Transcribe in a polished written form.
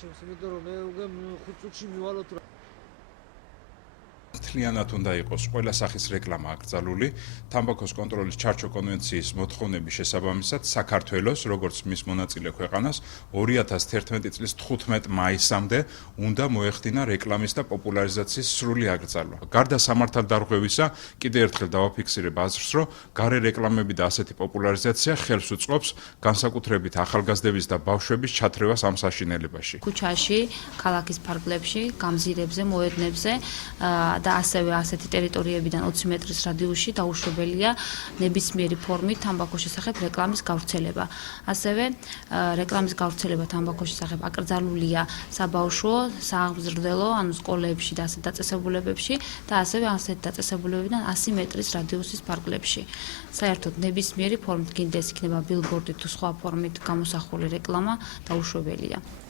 ჩემს, იმიტომ რომ მე უკვე 5 წუთში მივალოთ რა. მთლიანად უნდა იყოს ყველა სახის რეკლამა აკრძალული თამბაქოს კონტროლის ჩარჩო კონვენციის მოთხოვნების შესაბამისად საქართველოს, როგორც მის მონაწილე ქვეყანას 2011 წლის 15 მაისამდე უნდა მოეხდინა რეკლამის და პოპულარიზაციის სრული აკრძალვა. გარდა სამართალდარღვევისა, კიდევ ერთხელ დავაფიქსირებ აზრს, რომ გარე რეკლამები და ასეთი პოპულარიზაცია ხელს უწყობს განსაკუთრებით ახალგაზრდების და ბავშვების ჩათრევას ამ საშინელებაში. ქუჩაში, ქალაქის ფარგლებში, გამზირებზე, მოედნებზე და ასევე ასეთი ტერიტორიებიდან 20 მეტრის რადიუსში დაუშვებელია ნებისმიერი ფორმით თამბაქოს შესახებ რეკლამის გავრცელება. ასევე რეკლამის გავრცელება თამბაქოს შესახებ აკრძალულია საბავშვო, სააღმზრდელო, ანუ სკოლებში და ასეთ დაწესებულებებში და ასევე ასეთ დაწესებულებებიდან 100 მეტრის რადიუსის ფარგლებში. საერთოდ ნებისმიერი ფორმით, გინდა ეს იქნება ბილბორდი თუ სხვა ფორმით გამოსახული რეკლამა დაუშვებელია.